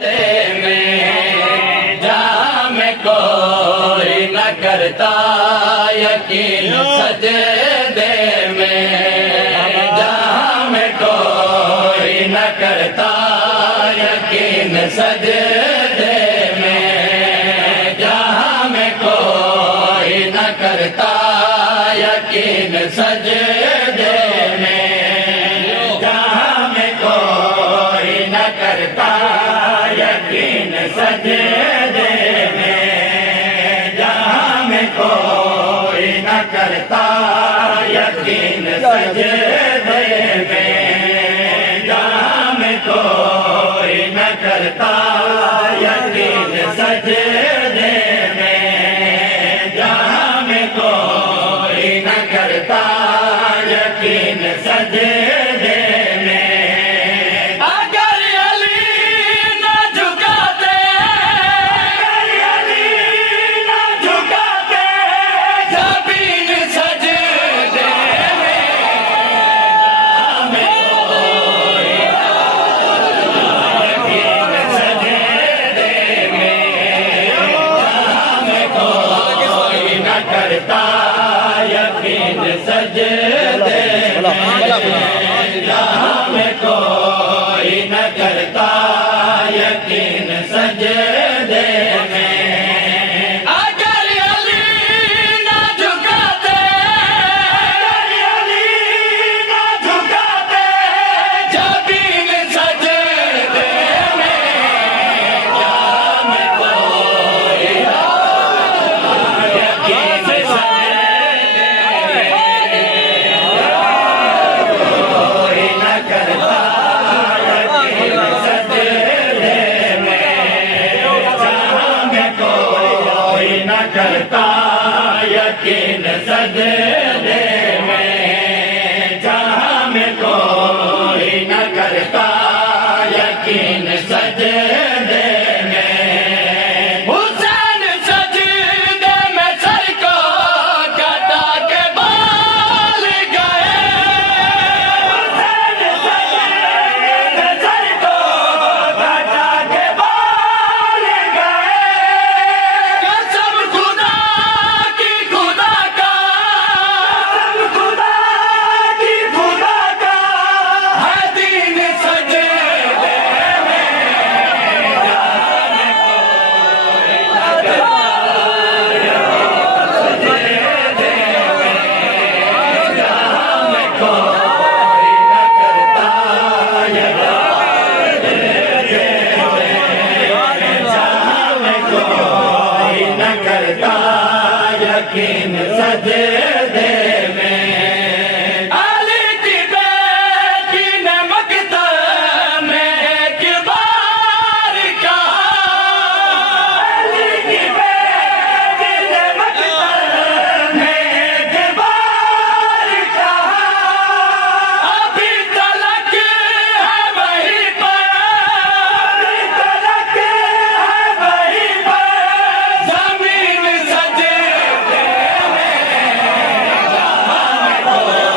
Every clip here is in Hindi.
में जहाँ में कोई न करता यकीन सजदे में, जहाँ में कोई न करता यकीन सजदे में, जहाँ में कोई न करता यकीन सजदे में, जहाँ में कोई न करता यकीन सजदे में, जहाँ में कोई न करता यकीन सजदे में, जहाँ में कोई न करता यकीन सजदे में, जहाँ में कोई न करता यकीन सजदे में। अगर अली न झुकाते, अगर अली न झुकाते ज़मीन सजदे में, जहाँ में कोई यकीन सजदे में, जहाँ में कोई न करता यकीन सजदे में, जहाँ में कोई न करता यकीन सजदे में। अगर अली न झुकाते, अगर अली न झुकाते ज़मीन सजदे में, जहाँ में कोई यकीन सजदे कोई न करता यकीन सजदे में, जहाँ में कोई न करता यकीन सजदे में, जहाँ में कोई न करता यकीन सजदे में। हुसैन सजदे में सर को कटा के बाल गए, हुसैन सजदे में सर को कटा के बाल गए। कसम खुदा की खुदा का, कसम खुदा की खुदा का है दीन सजदे में, जहाँ में कोई न करता यकीन सजदे में। अली की बेटी ने मकतब में एक बार कहा, अली की बेटी ने मकतब में एक बार कहा, अभी तलक है वहीं पर, अभी तलक है वहीं पर ज़मीन सजदे में, जहाँ में कोई न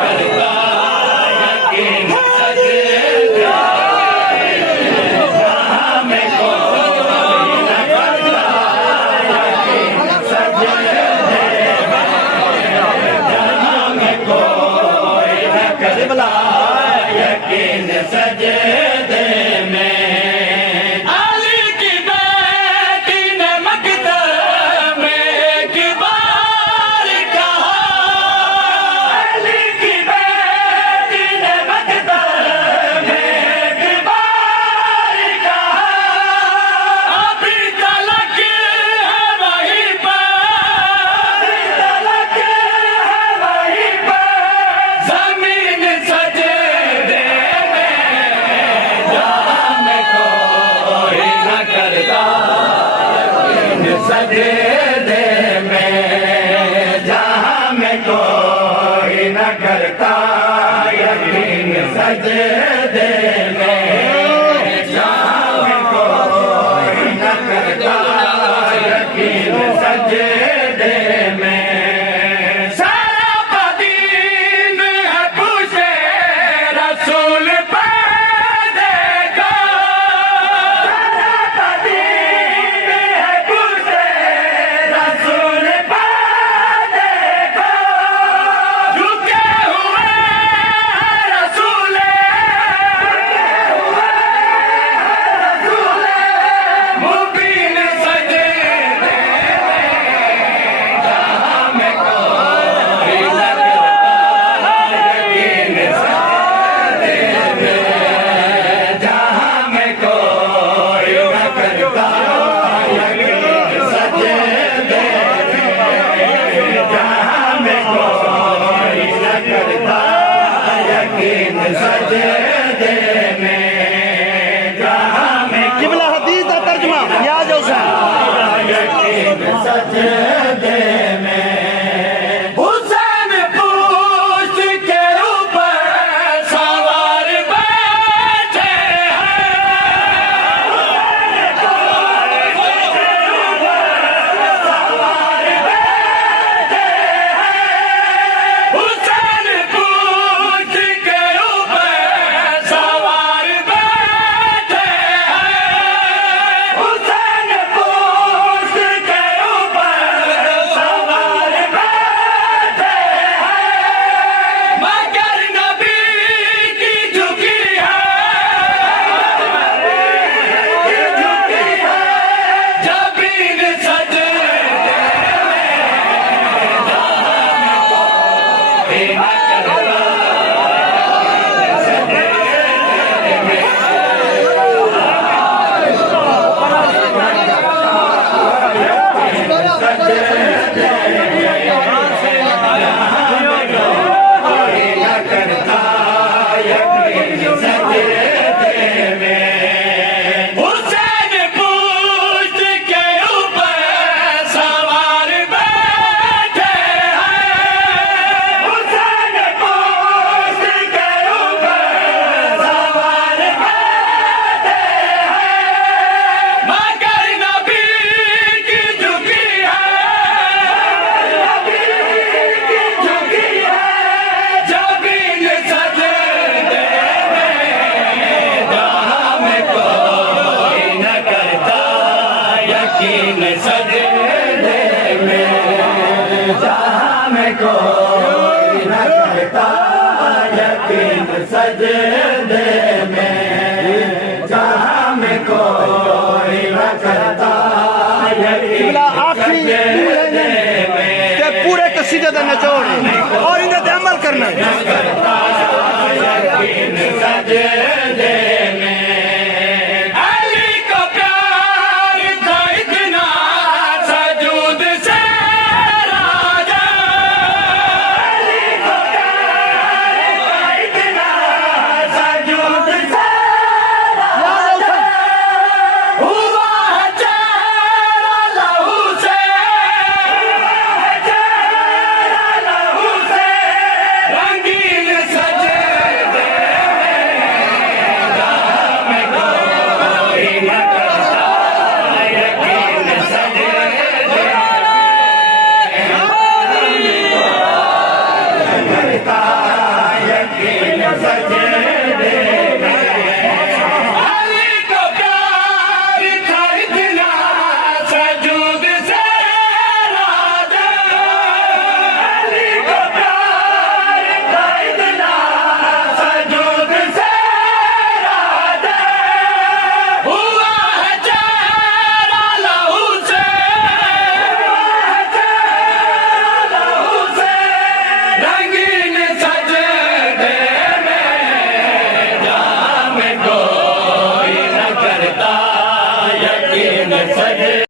करता यकीन सजदे में, जहाँ में कोई न करता यकीन सजदे में, जहाँ में कोई न करता यकीन सजदे में। अली की बेटी ने मकतब में एक बार कहा, अली की बेटी ने मकतब में एक बार कहा, अभी तलक है वहीं पर, अभी तलक है वहीं पर ज़मीन सजदे में, जहाँ में कोई न करता यकीन सजदे में, जहाँ में कोई न करता यकीन सजदे में, जहाँ में कोई न करता यकीन सजदे में। सारा बदीन है पूछे रसूल पैदा यकीन सजदे में, जहाँ में कोई न करता यकीन सजदे में, जहाँ में कोई न करता यकीन सजदे में, पूरे कसीदे का निचोड़ है और इन्हें पे अमल करना है। यकीन सजदे में अली को प्यार था इतना सजूद से राजा, अली को प्यार था इतना सजूद से राजा, हुआ है चेहरा लहू से, रंगीन सजदे में, कोई न करता यकीन सजदे करता यकीन सजदे में, अली को प्यार था इतना सजूद से राजा, अली को प्यार था इतना सजूद से राजा, हुआ है चेहरा लहू से, लहू से, रंगीन सजदे में, जहाँ में कोई न करता यकीन सजदे